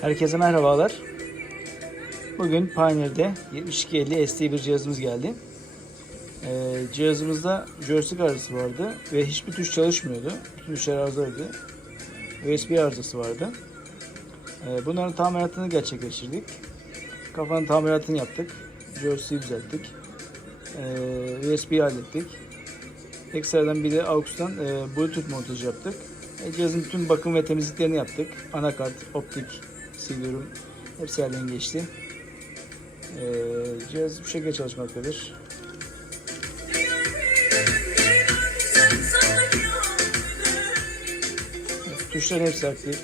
Herkese merhabalar. Bugün Pioneer'de 7250 ST bir cihazımız geldi. Ee, cihazımızda joystick arızası vardı ve hiçbir tuş çalışmıyordu. Bütün tuşlar arızalıydı. USB arızası vardı. Ee, bunların tamiratını gerçekleştirdik. Kafanın tamiratını yaptık. Joystick'i düzelttik. Ee, USB'yi hallettik. Ekstradan bir de AUX'tan e, Bluetooth montajı yaptık. E, cihazın tüm bakım ve temizliklerini yaptık. Anakart, optik, siliyorum. Hepsi elden geçti. E, cihaz bu şekilde çalışmaktadır. Tuşların hepsi aktif.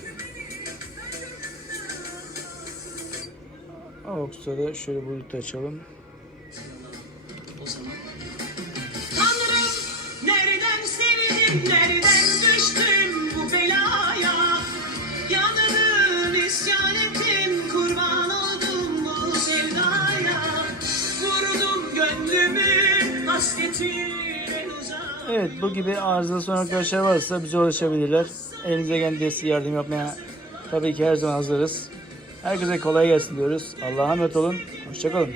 AUX'ta da şöyle Bluetooth açalım. Nereden sevdim nereden düştüm Evet bu gibi arızası olan arkadaşlar varsa bize ulaşabilirler. Elinize gelen desteği yardım yapmaya tabii ki her zaman hazırız. Herkese kolay gelsin diyoruz. Allah'a emanet olun. Hoşçakalın.